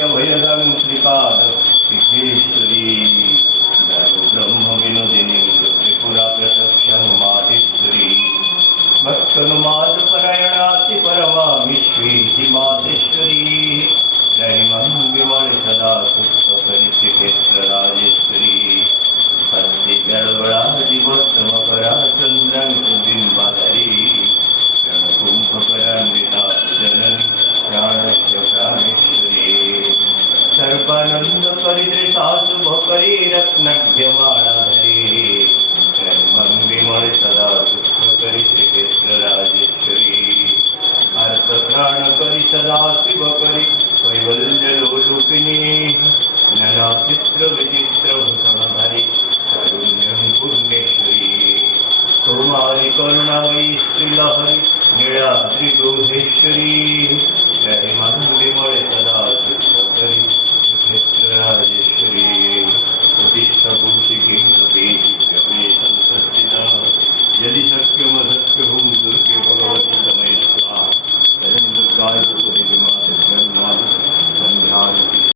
अभयदं श्रीपाद सिद्धेश्वरी ब्रह्म विनोदिनी त्रिपुरा प्रत्यक्षं माहेश्वरी भक्तनुमाद परायणाति परमा विश्वेति मातेश्वरी रहिमं विमल सदा सुखकरि श्रीक्षेत्र राजेश्वरी पत्ति गड़बड़ादिवत्तमकरा चन्द्रं सुबिम्बधरी रणकुम्भकरान्विता जननी प्राणस्य प्राणेश्वरी सर्पानंद परिदृशा शुभकरी रत्नभ्यमालाधरी रहिमं विमल सदा सुखकरि श्रीक्षेत्र राजेश्वरी अर्धप्राणकरि सदा शिवकरि कैवल्यलोलुपिनी नना चित्र विचित्र भूषणधरि कारुण्यं पुण्येश्वरी कुमारी करुणामयी श्रीलहरी नीलाद्रिगोधेश्वरी रहिमं विमल सदा सुखकरि